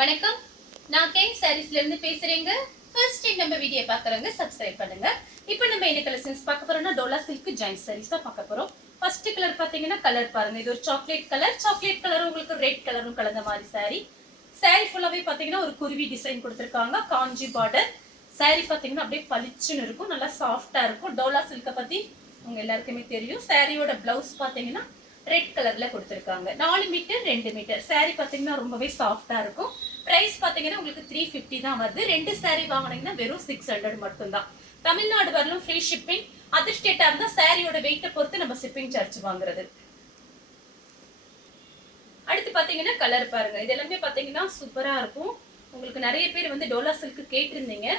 வணக்கம். நான் கேங் சாரீஸ்ல இருந்து பேசுறேங்க. ஃபர்ஸ்ட் டைம் நம்ம வீடியோ பார்க்கறவங்க சப்ஸ்கிரைப் பண்ணுங்க. இப்போ நம்ம என்ன கலெக்ஷன்ஸ் பார்க்க போறோம்னா டோலா சில்க் ஜாயிண்ட் சாரீஸ் தான் பார்க்க போறோம். ஃபர்ஸ்ட் கலர் பாத்தீங்கன்னா கலர் பாருங்க. இது ஒரு சாக்லேட் கலர் உங்களுக்கு ரெட் கலரும் கலந்த மாதிரி சாரி. சாரி ஃபுல்லாவே பாத்தீங்கன்னா ஒரு குருவி டிசைன் கொடுத்திருக்காங்க. காஞ்சி பார்டர். சாரி பாத்தீங்கன்னா அப்படியே பளிச்சுன்னு இருக்கும். நல்லா சாஃப்டா இருக்கும். டோலா சில்க பத்தி உங்க எல்லாருக்குமே தெரியும். சாரியோட பிளவுஸ் பாத்தீங்கன்னா ரெட் கலர்ல கொடுத்திருக்காங்க. 4 மீட்டர் 2 மீட்டர். சாரி பாத்தீங்கன்னா ரொம்பவே சாஃப்டா இருக்கும். பிரைஸ் பாத்தீங்கன்னா உங்களுக்கு 350 தான் வருது. 2 சாரி வாங்குனீங்கன்னா வெறும் 600 மட்டும் தான். தமிழ்நாடு வரலும் ஃப்ரீ ஷிப்பிங். அதர் ஸ்டேட்டா இருந்தா சாரியோட வெயிட்ட பொறுத்து நம்ம ஷிப்பிங் சார்ஜ் வாங்குறது. அடுத்து பாத்தீங்கன்னா கலர் பாருங்க. இது எல்லாமே பாத்தீங்கன்னா சூப்பரா இருக்கும். உங்களுக்கு நிறைய பேர் வந்து டோலா சில்க் கேட்டிருந்தீங்க.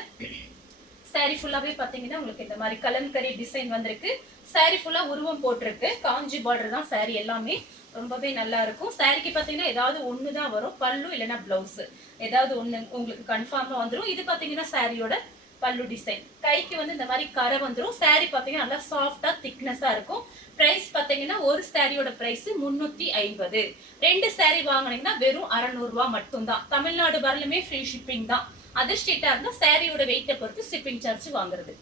சாரி ஃபுல்லாவே பாத்தீங்கன்னா உங்களுக்கு இந்த மாதிரி கலம்கரி டிசைன் வந்திருக்கு. சாரி ஃபுல்லா உருவம் போட்டிருக்கு. காஞ்சி பார்டர் தான் சாரி எல்லாமே. ரொம்பவே நல்லா இருக்கும். சாரிக்கு பாத்தீங்கன்னா ஏதாவது ஒண்ணுதான் வரும். பல்லு இல்லைன்னா பிளவுஸ் ஏதாவது ஒண்ணு உங்களுக்கு கன்ஃபார்மா வந்துடும். இது பாத்தீங்கன்னா சாரியோட பல்லு டிசைன். கைக்கு வந்து இந்த மாதிரி கரை வந்துடும். சாரி பாத்தீங்கன்னா நல்லா சாஃப்டா திக்னஸா இருக்கும். பிரைஸ் பாத்தீங்கன்னா ஒரு சாரியோட பிரைஸ் 350. 2 சாரி வாங்கினீங்கன்னா வெறும் 600 ரூபாய் மட்டும் தான். தமிழ்நாடு வரலுமே ஃப்ரீ ஷிப்பிங் தான். அதர் ஸ்டேட்டா இருந்தா சாரியோட வெயிட்ட பொறுத்து ஷிப்பிங் சார்ஜ் வாங்குறது.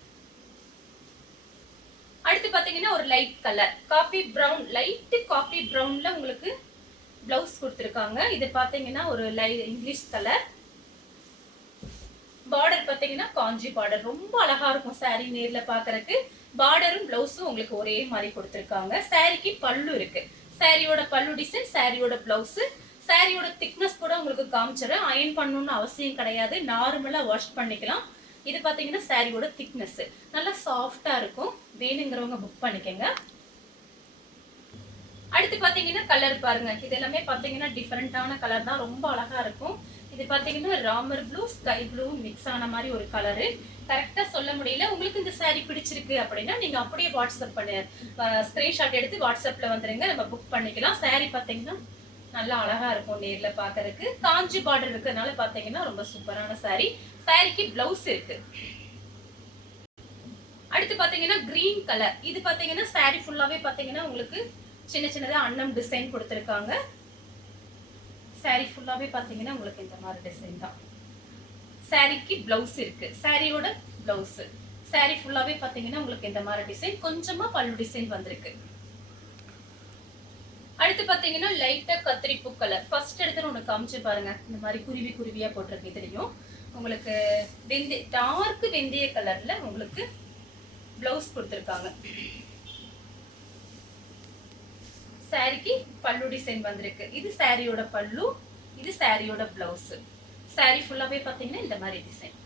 அடுத்து பாத்தீங்கன்னா ஒரு light colour coffee brown, light coffee பிரவுன்ல உங்களுக்கு பிளவுஸ் கொடுத்திருக்காங்க. இது பாத்தீங்கன்னா ஒரு இங்கிலீஷ் கலர். பார்டர் பாத்தீங்கன்னா காஞ்சி பார்டர். ரொம்ப அழகா இருக்கும் சாரி நேர்ல பாக்குறதுக்கு. பார்டரும் பிளவுஸும் உங்களுக்கு ஒரே மாதிரி கொடுத்திருக்காங்க. சாரிக்கு பல்லு இருக்கு. சாரியோட பல்லு டிசைன், சாரியோட பிளவுஸ். சாரியோட திக்னஸ் கூட உங்களுக்கு காமிச்சிடும். அயன் பண்ணணும்னு அவசியம் கிடையாது. நார்மலா வாஷ் பண்ணிக்கலாம். இது பாத்தீங்கன்னா சாரியோட திக்னஸ் நல்லா சாஃப்டா இருக்கும். வேணுங்கிறவங்க புக் பண்ணிக்கங்க. அடுத்து பாத்தீங்கன்னா கலர் பாருங்க. இது எல்லாமே பாத்தீங்கன்னா டிஃபரெண்டான கலர் தான். ரொம்ப அழகா இருக்கும். இது பாத்தீங்கன்னா Ramar blue sky blue mix ஆன மாதிரி ஒரு கலரு. கரெக்டா சொல்ல முடியல. உங்களுக்கு இந்த சாரி பிடிச்சிருக்கு அப்படின்னா நீங்க அப்படியே வாட்ஸ்அப் பண்ணு, ஸ்கிரீன்ஷாட் எடுத்து வாட்ஸ்அப்ல வந்துருங்க. நம்ம புக் பண்ணிக்கலாம். சாரி பாத்தீங்கன்னா நல்லா அழகா இருக்கும் நேர்ல பாக்குறதுக்கு. காஞ்சி பார்டர் இருக்கிறதுனால பாத்தீங்கன்னா ரொம்ப சூப்பரான சாரி. சாரிக்கு பிளவுஸ் இருக்கு. அடுத்து பாத்தீங்கன்னா கிரீன் கலர். இது பாத்தீங்கன்னா சாரி ஃபுல்லாவே பாத்தீங்கன்னா உங்களுக்கு சின்ன சின்னதா அன்னம் டிசைன் கொடுத்திருக்காங்க. சாரி ஃபுல்லாவே பாத்தீங்கன்னா உங்களுக்கு இந்த மாதிரி டிசைன் தான். சாரிக்கு பிளவுஸ் இருக்கு. சாரியோட பிளவுஸ். சாரி ஃபுல்லாவே பாத்தீங்கன்னா உங்களுக்கு இந்த மாதிரி டிசைன். கொஞ்சமா பல்லு டிசைன் வந்திருக்கு. அடுத்து பாத்தீங்கன்னா லைட்டா கத்திரிப்பூ கலர். ஃபர்ஸ்ட் எடுத்து ஒண்ணு காமிச்சு பாருங்க. இந்த மாதிரி குருவி குருவியா போட்டிருக்கு. தெரியும் உங்களுக்கு. டார்க் வெந்தய கலர்ல உங்களுக்கு பிளவுஸ் கொடுத்திருக்காங்க. சாரிக்கு பல்லு டிசைன் வந்திருக்கு. இது சாரியோட பல்லு, இது சாரியோட பிளவுஸ். சாரி ஃபுல்லாவே பாத்தீங்கன்னா இந்த மாதிரி டிசைன்.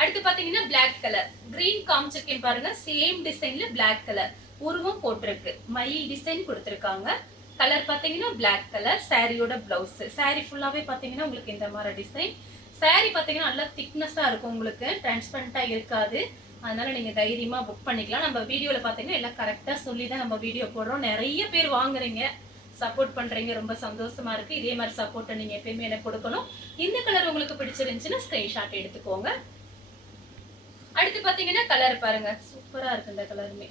அடுத்து பாத்தீங்கன்னா பிளாக் கலர். கிரீன் காமிச்சிருக்கேன் பாருங்க. சேம் டிசைன்ல பிளாக் கலர் உருவம் போட்டிருக்கு. மயில் டிசைன் கொடுத்திருக்காங்க. கலர் பாத்தீங்கன்னா பிளாக் கலர். சாரியோட பிளவுஸ். சாரி ஃபுல்லாவே பாத்தீங்கன்னா உங்களுக்கு இந்த மாதிரி டிசைன். சாரி பாத்தீங்கன்னா நல்லா திக்னஸா இருக்கும். உங்களுக்கு டிரான்ஸ்பரண்டா இருக்காது. அதனால நீங்க தைரியமா புக் பண்ணிக்கலாம். நம்ம வீடியோல பாத்தீங்கன்னா எல்லாம் கரெக்டா சொல்லி தான் நம்ம வீடியோ போடுறோம். நிறைய பேர் வாங்குறீங்க, சப்போர்ட் பண்றீங்க. ரொம்ப சந்தோஷமா இருக்கு. இதே மாதிரி சப்போர்ட்டை நீங்க எப்பயுமே எனக்கு கொடுக்கணும். இந்த கலர் உங்களுக்கு பிடிச்சிருந்துச்சுன்னா ஸ்கிரீன்ஷாட் எடுத்துக்கோங்க. அடுத்து பாத்தீங்கன்னா கலர் பாருங்க. சூப்பரா இருக்கு. இந்த கலருமே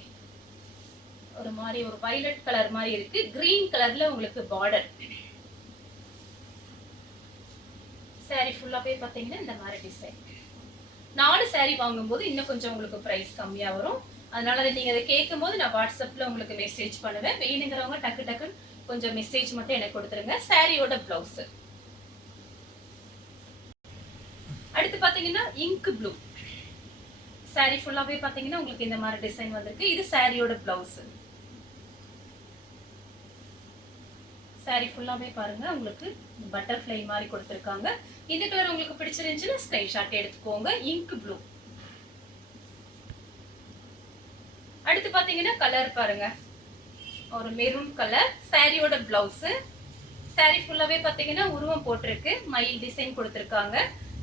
ஒரு மாதிரி ஒரு வயலட் கலர் மாதிரி இருக்கு. கிரீன் கலர்ல உங்களுக்கு பார்டர். சாரி ஃபுல்லாவே பாத்தீங்கன்னா இந்த மாதிரி டிசைன். 4 சாரி வாங்கும்போது இன்னும் கொஞ்சம் உங்களுக்கு பிரைஸ் கம்மியா வரும். அதனால நீங்க அதை கேட்கும் போது நான் வாட்ஸ்அப்ல உங்களுக்கு மெசேஜ் பண்ணுவேன். வேணுங்கிறவங்க டக்கு டக்குன்னு கொஞ்சம் மெசேஜ் மட்டும் எனக்கு கொடுத்துருங்க. சாரியோட பிளவுஸ். அடுத்து பாத்தீங்கன்னா இங்க் ப்ளூ. சாரி ஃபுல்லாவே பாத்தீங்கன்னா உங்களுக்கு இந்த மாதிரி டிசைன் வந்திருக்கு. இது சாரியோட பிளவுஸ். சாரி ஃபுல்லாவே பாருங்க உங்களுக்கு பட்டர்ஃப்ளை மாதிரி கொடுத்திருக்காங்க. இந்த கலர் உங்களுக்கு பிடிச்சிருந்துச்சுன்னா ஸ்கிரீன்ஷாட் எடுத்துக்கோங்க. Ink blue. அடுத்து பாத்தீங்கன்னா கலர் பாருங்க. ஒரு மெரூன் கலர். சாரியோட பிளவுஸ். சாரி ஃபுல்லாவே பாத்தீங்கன்னா உருவம் போட்டிருக்கு. மயில் டிசைன் கொடுத்திருக்காங்க.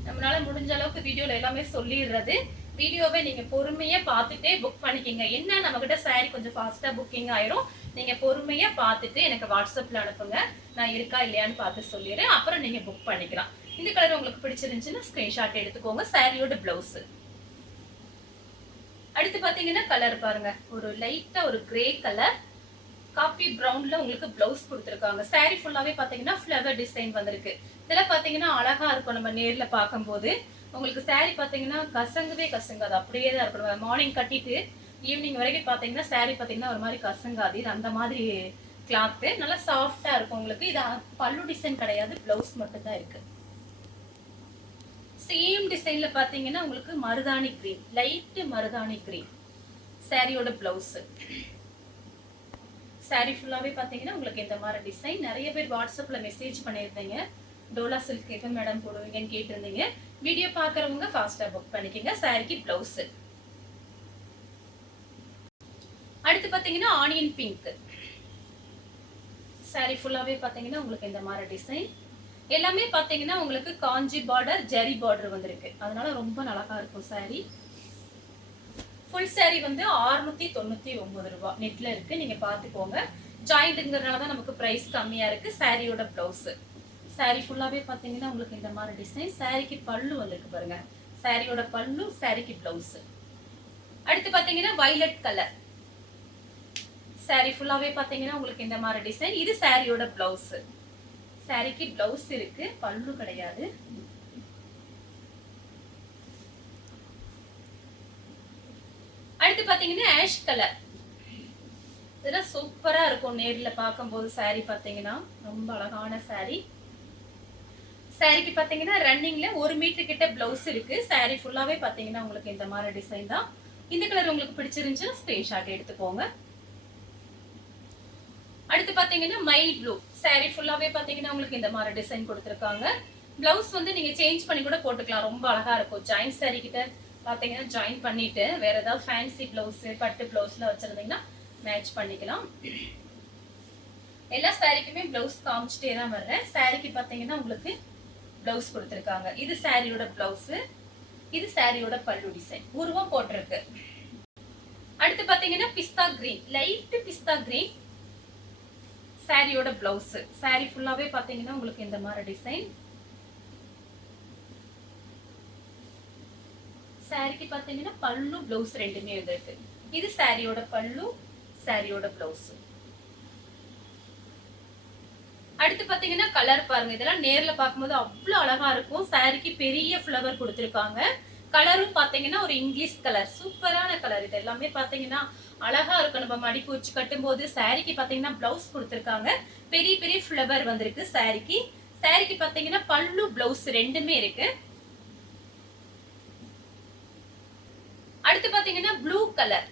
நம்மளால முடிஞ்ச அளவுக்கு வீடியோல எல்லாமே சொல்லிடுறது. வீடியோவை நீங்க பொறுமையா பார்த்துட்டே புக் பண்ணிக்கங்க. என்ன நம்ம கிட்ட சாரி கொஞ்சம் ஃபாஸ்டா புக்கிங் ஆயிரும். நீங்க பொறுமையா பார்த்துட்டு எனக்கு வாட்ஸ்அப்ல அனுப்புங்க. நான் இருக்கா இல்லையான்னு பார்த்து சொல்லிடுறேன். அப்புறம் நீங்க புக் பண்ணிக்கலாம். இந்த கலர் உங்களுக்கு பிடிச்சிருந்துச்சுன்னா ஸ்கிரீன்ஷாட் எடுத்துக்கோங்க. சாரியோட பிளவுஸ். அடுத்து பாத்தீங்கன்னா கலர் பாருங்க. ஒரு லைட்டா ஒரு கிரே கலர். காபி பிரவுன்ல உங்களுக்கு பிளவுஸ் கொடுத்துருக்காங்க. சாரி ஃபுல்லாவே பாத்தீங்கன்னா ஃப்ளவர் டிசைன் வந்திருக்கு. இதெல்லாம் பாத்தீங்கன்னா அழகா இருக்கும் நம்ம நேர்ல பார்க்கும்போது. உங்களுக்கு சாரி பாத்தீங்கன்னா கசங்கவே கசங்காது, அப்படியே தான் இருக்கணும். மார்னிங் கட்டிட்டு ஈவினிங் வரைக்கும் பாத்தீங்கன்னா சாரி பாத்தீங்கன்னா ஒரு மாதிரி கசங்காது. இது அந்த மாதிரி கிளாத் நல்லா சாஃப்டா இருக்கும் உங்களுக்கு. இது பல்லு டிசைன் கிடையாது, பிளவுஸ் மட்டும் தான் இருக்கு. சேம் டிசைன்ல பாத்தீங்கன்னா உங்களுக்கு மருதாணி கிரீன், லைட் மருதாணி கிரீன் சாரியோட பிளவுஸ். சாரி ஃபுல்லாவே பாத்தீங்கன்னா உங்களுக்கு இந்த மாதிரி டிசைன். நிறைய பேர் வாட்ஸ்அப்ல மெசேஜ் பண்ணியிருந்தீங்க, டோலா சில்க் எப்ப மேடம் போடுவீங்கன்னு கேட்டிருந்தீங்க. வீடியோ பாக்குறவங்க ஃபாஸ்டா புக் பண்ணிக்கங்க. சாரிக்கு பிளவுஸ். அடுத்து பாத்தீங்கன்னா ஆனியன் பிங்க். சாரி ஃபுல்லாவே பாத்தீங்கன்னா உங்களுக்கு இந்த மாதிரி டிசைன். எல்லாமே பாத்தீங்கன்னா உங்களுக்கு காஞ்சி பார்டர், ஜெரி பார்டர் வந்திருக்கு. அதனால ரொம்ப அழகா இருக்கும் சாரி. ஃபுல் சாரி வந்து 699 ரூபாய் நெட்ல இருக்கு, நீங்க பாத்துக்கோங்க. ஜாயிண்ட்ங்கிறதுனால தான் நமக்கு பிரைஸ் கம்மியா இருக்கு. சாரியோட பிளவுஸ். சாரி ஃபுல்லாவே பாத்தீங்கன்னா உங்களுக்கு இந்த மாதிரி டிசைன். சாரிக்கு பல்லு வந்திருக்கு பாருங்க. சாரியோட பல்லு, சாரிக்கு பிளவுஸ். அடுத்து பாத்தீங்கன்னா வயலட் கலர். சாரி ஃபுல்லாவே பாத்தீங்கன்னா உங்களுக்கு இந்த மாதிரி டிசைன். இது சாரியோட பிளவுஸ். சாரிக்கு பிளவுஸ் இருக்கு, பல்லு கிடையாது. அடுத்து பாத்தீங்கன்னா ஆஷ் கலர். இதெல்லாம் சூப்பரா இருக்கும் நேர்ல பார்க்கும்போது. சாரி பாத்தீங்கன்னா ரொம்ப அழகான சாரி. சாரிக்கு பாத்தீங்கன்னா ரன்னிங்ல 1 மீட்டர் கிட்ட பிளவுஸ் இருக்கு. சாரி ஃபுல்லாவே பாத்தீங்கன்னா உங்களுக்கு இந்த மாதிரி டிசைன் தான். இந்த கலர் உங்களுக்கு பிடிச்சிருந்துச்சுன்னா ஸ்கிரீன்ஷாட் எடுத்துக்கோங்க. அடுத்து பாத்தீங்கன்னா மைல் ப்ளூ. சாரி ஃபுல்லாவே பாத்தீங்கன்னா உங்களுக்கு இந்த மாதிரி டிசைன் கொடுத்திருக்காங்க. பிளவுஸ் வந்து நீங்க சேஞ்ச் பண்ணி கூட போட்டுக்கலாம், ரொம்ப அழகா இருக்கும். ஜாயின் சாரி கிட்ட பாத்தீங்கன்னா ஜாயின் பண்ணிட்டு வேற ஏதாவது ஃபேன்சி பிளவுஸ், பட்டு பிளவுஸ்ல வச்சிருந்தீங்கன்னா மேட்ச் பண்ணிக்கலாம். எல்லா சாரிக்குமே பிளவுஸ் காமிச்சிட்டே தான் வர்றேன். சாரிக்கு பாத்தீங்கன்னா உங்களுக்கு பிளவுஸ் கொடுத்திருக்காங்க. இது சாரியோட பிளவுஸ், இது சாரியோட பல்லு டிசைன். உருவம் போட்டிருக்கு. அடுத்து பாத்தீங்கன்னா பிஸ்தா கிரீன், லைட் பிஸ்தா கிரீன் சாரியோட பிளவுஸ். சாரி ஃபுல்லாவே பாத்தீங்கன்னா உங்களுக்கு இந்த மாதிரி டிசைன். சாரிக்கு பாத்தீங்கன்னா பல்லு, பிளவுஸ் ரெண்டுமே இருக்கு. இது சாரியோட பல்லு, சாரியோட பிளவுஸ். அடுத்து பாத்தீங்கன்னா கலர் பாருங்க. இதெல்லாம் நேர்ல பார்க்கும்போது அவ்வளவு அழகா இருக்கும். சாரிக்கு பெரிய ஃப்ளவர் கொடுத்திருக்காங்க. கலரும் பாத்தீங்கன்னா ஒரு இங்கிலீஷ் கலர், சூப்பரான கலர். இது எல்லாமே பாத்தீங்கன்னா அழகா இருக்கும். நம்ம மடிப்பு வச்சு கட்டும் போது சாரிக்கு பாத்தீங்கன்னா பிளவுஸ் கொடுத்திருக்காங்க. பெரிய பெரிய ஃப்ளவர் வந்திருக்கு சாரிக்கு. சாரிக்கு பாத்தீங்கன்னா பல்லு, பிளவுஸ் ரெண்டுமே இருக்கு. அடுத்து பாத்தீங்கன்னா ப்ளூ கலர்.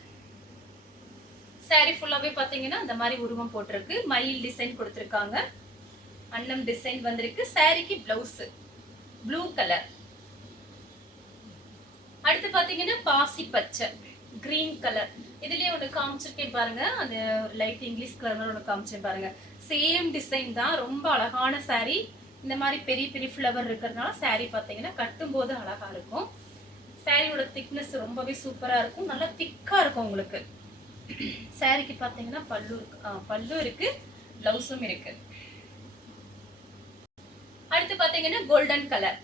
சாரி ஃபுல்லாவே பாத்தீங்கன்னா இந்த மாதிரி உருவம் போட்டிருக்கு. மயில் டிசைன் கொடுத்திருக்காங்க. அன்னம் டிசைன் வந்திருக்கு. சாரிக்கு பிளவுஸ் ப்ளூ கலர். அடுத்து பாத்தீங்கன்னா பாசி பச்சை, கிரீன் கலர். இதுலயே ஒண்ணு காமிச்சிருக்கேன் பாருங்க, அந்த லைட் இங்கிலீஷ் கலர் ஒண்ணு காமிச்சேன் பாருங்க. சேம் டிசைன் தான், ரொம்ப அழகான சாரி. இந்த மாதிரி பெரிய பெரிய ஃப்ளவர் இருக்கிறதுனால சாரி பாத்தீங்கன்னா கட்டும் போது அழகா இருக்கும். சாரியோட திக்னஸ் ரொம்பவே சூப்பரா இருக்கும், நல்லா திக்கா இருக்கும் உங்களுக்கு. சாரிக்கு பாத்தீங்கன்னா பல்லு இருக்கு, பல்லு இருக்கு, பிளவுஸும் இருக்கு. அடுத்து பாத்தீங்கன்னா கோல்டன் கலர்.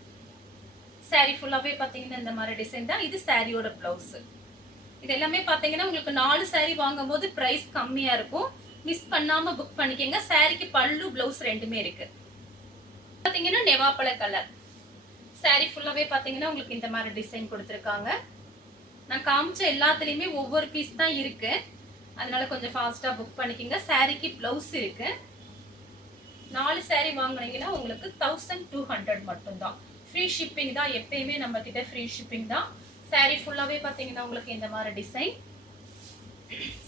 சாரி ஃபுல்லாவே பாத்தீங்கன்னா இந்த மாதிரி டிசைன் தான். இது சாரியோட பிளவுஸ். இது எல்லாமே பாத்தீங்கன்னா உங்களுக்கு 4 சாரி வாங்கும் போது பிரைஸ் கம்மியா இருக்கும். மிஸ் பண்ணாம புக் பண்ணிக்கங்க. சாரிக்கு பல்லு, பிளவுஸ் ரெண்டுமே இருக்கு. பாத்தீங்கன்னா நெவாப்பழ கலர். சாரி ஃபுல்லாவே பாத்தீங்கன்னா உங்களுக்கு இந்த மாதிரி டிசைன் கொடுத்திருக்காங்க. நான் காமிச்ச எல்லாத்துலயுமே ஒவ்வொரு பீஸ் தான் இருக்கு, அதனால கொஞ்சம் ஃபாஸ்டா புக் பண்ணிக்கங்க. சாரிக்கு பிளவுஸ் இருக்கு. 4 சாரி வாங்குனீங்கன்னா உங்களுக்கு 1200 மட்டும் தான். ஃப்ரீ ஷிப்பிங் தான், எப்பயுமே நம்ம கிட்ட ஃப்ரீ ஷிப்பிங் தான். சாரி ஃபுல்லாவே பாத்தீங்கன்னா உங்களுக்கு இந்த மாதிரி டிசைன்.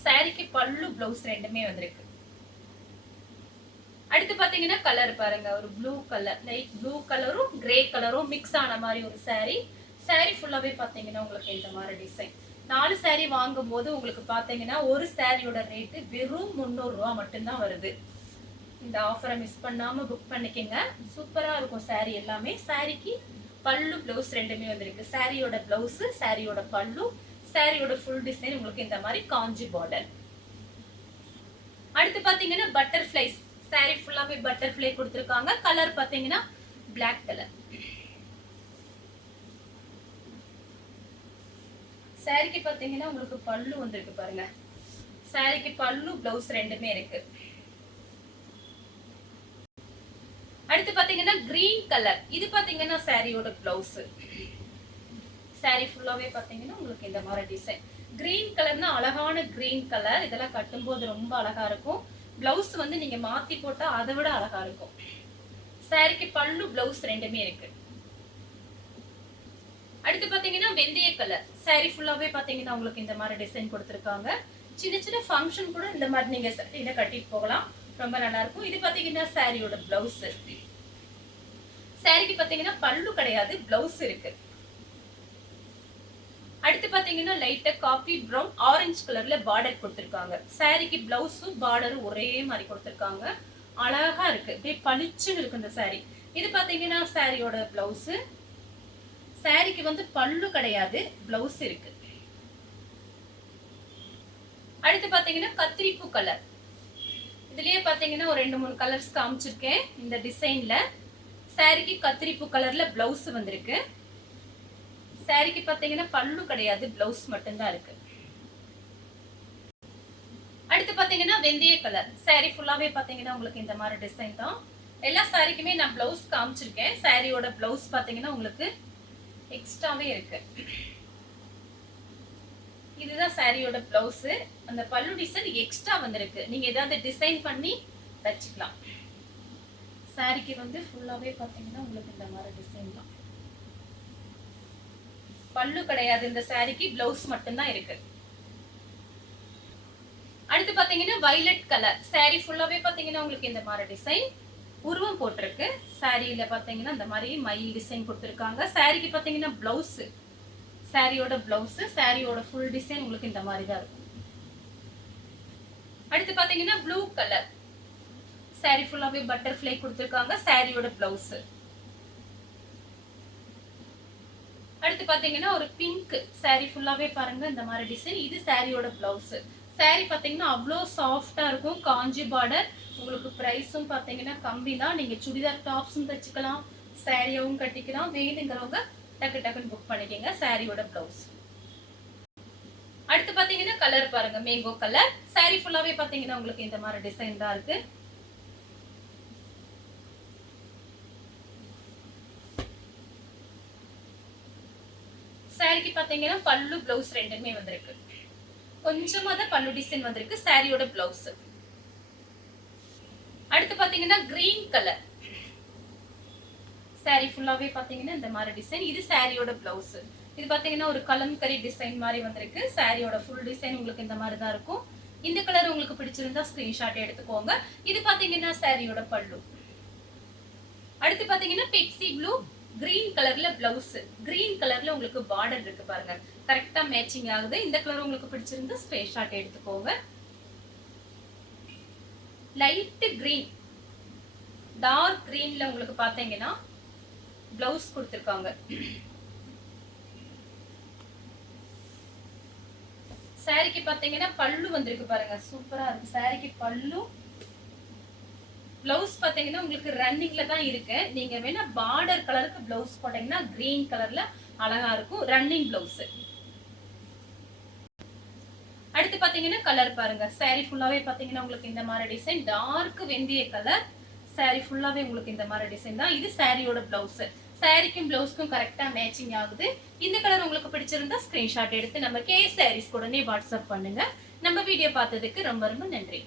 சாரிக்கு பல்லு, பிளவுஸ் ரெண்டுமே வந்திருக்கு. அடுத்து பாத்தீங்கன்னா கலர் பாருங்க, ஒரு ப்ளூ கலர், லைட் ப்ளூ கலரும் கிரே கலரும் மிக்ஸ் ஆன மாதிரி ஒரு சாரி. சாரி ஃபுல்லாவே பாத்தீங்கன்னா உங்களுக்கு இந்த மாதிரி டிசைன். 4 சாரி வாங்கும் போது உங்களுக்கு பாத்தீங்கன்னா ஒரு சாரியோட ரேட்டு வெறும் 300 ரூபாய் மட்டும்தான் வருது. இந்த ஆஃபரை மிஸ் பண்ணாம புக் பண்ணிக்கங்க. சூப்பரா இருக்கும் சாரி எல்லாமே. சாரிக்கு பல்லு, பிளவுஸ் ரெண்டுமே வந்திருக்கு. சாரியோட பிளவுஸ், சாரியோட பல்லு, சாரியோட ஃபுல் டிசைன் உங்களுக்கு இந்த மாதிரி காஞ்சி பார்டர். அடுத்து பாத்தீங்கன்னா பட்டர்ஃப்ளைஸ். சாரி ஃபுல்லாவே பட்டர்ஃப்ளை கொடுத்திருக்காங்க. கலர் பாத்தீங்கன்னா பிளாக் கலர். சாரிக்கு பாத்தீங்கன்னா உங்களுக்கு பல்லு வந்திருக்கு பாருங்க. சாரிக்கு பல்லு பிளவுஸ் ரெண்டுமே இருக்கு. அடுத்து பாத்தீங்கன்னா கிரீன் கலர். இது பாத்தீங்கன்னா சாரியோட பிளவுஸ். சாரி ஃபுல்லாவே பாத்தீங்கன்னா உங்களுக்கு இந்த மாதிரி டிசைன். கிரீன் கலர்னா அழகான கிரீன் கலர். இதெல்லாம் கட்டும்போது ரொம்ப அழகா இருக்கும். பிளவுஸ் வந்து நீங்க மாத்தி போட்டா அதை விட அழகா இருக்கும். சாரிக்கு பல்லு பிளவுஸ் ரெண்டுமே இருக்கு. அடுத்து பாத்தீங்கன்னா வெந்தய கலர். சாரி ஃபுல்லாவே பாத்தீங்கன்னா உங்களுக்கு இந்த மாதிரி டிசைன் கொடுத்திருக்காங்க. சின்ன சின்ன ஃபங்க்ஷன் கூட இந்த மாதிரி நீங்க இதை கட்டிட்டு போகலாம். ரொம்ப நல்லா இருக்கும். இது பாத்தீங்கன்னா சாரியோட பிளவுஸ். சாரிக்கு பாத்தீங்கன்னா பல்லு கிடையாது, பிளவுஸ் இருக்கு. அடுத்து பாத்தீங்கன்னா லைட்டா காபி பிரவுன் ஆரஞ்சு கலர்ல பார்டர் கொடுத்திருக்காங்க. சாரிக்கு பிளவுஸும் பார்டரும் ஒரே மாதிரி கொடுத்திருக்காங்க. அழகா இருக்கு, அப்படியே பளிச்சுன்னு இருக்கு இந்த சாரி. இது பாத்தீங்கன்னா சாரியோட பிளவுஸ். சாரிக்கு வந்து பல்லு கிடையாது, பிளவுஸ் இருக்கு. அடுத்து பாத்தீங்கன்னா கத்திரிப்பூ கலர். இதுலயே பாத்தீங்கன்னா ஒரு 2-3 கலர்ஸ் காமிச்சிருக்கேன் இந்த டிசைன்ல. சாரிக்கு கத்திரிப்பூ கலர்ல பிளவுஸ் வந்திருக்கு. சாரிக்கு பாத்தீங்கன்னா பல்லு கிடையாது, பிளவுஸ் மட்டும்தான் இருக்கு. அடுத்து பாத்தீங்கன்னா வெந்தய கலர். சாரி ஃபுல்லாவே பாத்தீங்கன்னா உங்களுக்கு இந்த மாதிரி டிசைன் தான். எல்லா சாரிக்குமே நான் பிளவுஸ் காமிச்சிருக்கேன். சாரியோட பிளவுஸ் பாத்தீங்கன்னா உங்களுக்கு எக்ஸ்ட்ராவே இருக்கு. இதுதான் சாரியோட பிளவுஸ். அந்த பல்லு டிசைன் எக்ஸ்ட்ரா வந்திருக்கு. நீங்க ஏதாவது டிசைன் பண்ணி தச்சுக்கலாம். சாரிக்கு வந்து ஃபுல்லாவே பாத்தீங்கன்னா உங்களுக்கு இந்த மாதிரி டிசைன் தான். பல்லு கிடையாது இந்த சாரிக்கு, பிளவுஸ் மட்டும்தான் இருக்கு. அடுத்து பாத்தீங்கன்னா வயலட் கலர். சாரி ஃபுல்லாவே பாத்தீங்கன்னா உங்களுக்கு இந்த மாதிரி டிசைன் உருவம் போட்டிருக்கு. சாரியில பாத்தீங்கன்னா இந்த மாதிரி மயில் டிசைன் கொடுத்திருக்காங்க. சாரிக்கு பாத்தீங்கன்னா பிளவுஸ், சாரியோட பிளவுஸ், சாரியோட ஃபுல் டிசைன் உங்களுக்கு இந்த மாதிரி தான் இருக்கும். அடுத்து பாத்தீங்கன்னா ப்ளூ கலர். சாரி ஃபுல்லாவே பட்டர்ஃப்ளை கொடுத்திருக்காங்க. சாரியோட பிளவுஸ். அடுத்து பாத்தீங்கன்னா ஒரு பிங்க். சாரி ஃபுல்லாவே பாருங்க இந்த மாதிரி டிசைன். இது சாரியோட பிளவுஸ். சாரி பாத்தீங்கன்னா அவ்வளோ சாஃப்டா இருக்கும். காஞ்சி பார்டர். உங்களுக்கு பிரைஸும் பாத்தீங்கன்னா கம்மி தான். நீங்க சுடிதார் டாப்ஸும் தச்சுக்கலாம், சாரியாவும் கட்டிக்கலாம். வேணுங்கிறவங்க டக்கு டக்குன்னு புக் பண்ணிக்கங்க. சாரியோட பிளவுஸ். அடுத்து பாத்தீங்கன்னா கலர் பாருங்க, மேங்கோ கலர். சாரி ஃபுல்லாவே பாத்தீங்கன்னா உங்களுக்கு இந்த மாதிரி டிசைன் தான் இருக்கு. சாரிக்கு பாத்தீங்கன்னா பல்லு பிளவுஸ் ரெண்டுமே வந்திருக்கு. கொஞ்சமா தான் பல்லு டிசைன் வந்திருக்கு. சாரியோட பிளவுஸ். அடுத்து பாத்தீங்கன்னா கிரீன் கலர். சாரி ஃபுல்லாவே பாத்தீங்கன்னா இந்த மாதிரி டிசைன். இது சாரியோட பிளவுஸ். இது பாத்தீங்கன்னா ஒரு கலம்கரி டிசைன் மாதிரி வந்திருக்கு. சாரியோட ஃபுல் டிசைன் உங்களுக்கு இந்த மாதிரி தான் இருக்கும். இந்த கலர் உங்களுக்கு பிடிச்சிருந்தா ஸ்கிரீன்ஷாட் எடுத்துக்கோங்க. இது பாத்தீங்கன்னா சாரியோட பல்லு. அடுத்து பாத்தீங்கன்னா பெப்சி ப்ளூ கிரீன் கலர்ல பிளவுஸ். கிரீன் கலர்ல உங்களுக்கு பார்டர் இருக்கு பாருங்க, கரெக்டா மேட்சிங் ஆகுது. இந்த கலர் உங்களுக்கு பிடிச்சிருந்தா ஸ்கிரீன்ஷாட் எடுத்துக்கோங்க. லைட் கிரீன், டார்க் கிரீன்ல உங்களுக்கு பாத்தீங்கன்னா பிளவுஸ் கொடுத்திருக்காங்க. சாரிக்கு பாத்தீங்கன்னா பல்லு வந்திருக்கு பாருங்க, சூப்பரா இருக்கு. சாரிக்கு பல்லு, பிளவுஸ் பாத்தீங்கன்னா உங்களுக்கு ரன்னிங்ல தான் இருக்கு. நீங்க வேணா பார்டர் கலருக்கு பிளவுஸ் போட்டீங்கன்னா கிரீன் கலர்ல அழகா இருக்கும். Running blouse. அடுத்து பாத்தீங்கன்னா கலர் பாருங்க. சாரி ஃபுல்லாவே பாத்தீங்கன்னா உங்களுக்கு இந்த மாதிரி டிசைன். டார்க் வெந்தய கலர். சாரி ஃபுல்லாவே உங்களுக்கு இந்த மாதிரி டிசைன் தான். இது சாரியோட பிளவுஸ். சாரிக்கும் பிளவுஸ்க்கும் கரெக்டா மேட்சிங் ஆகுது. இந்த கலர் உங்களுக்கு பிடிச்சிருந்தா ஸ்கிரீன்ஷாட் எடுத்து நம்ம கே சாரீஸ் உடனே வாட்ஸ்அப் பண்ணுங்க. நம்ம வீடியோ பார்த்ததுக்கு ரொம்ப ரொம்ப நன்றி.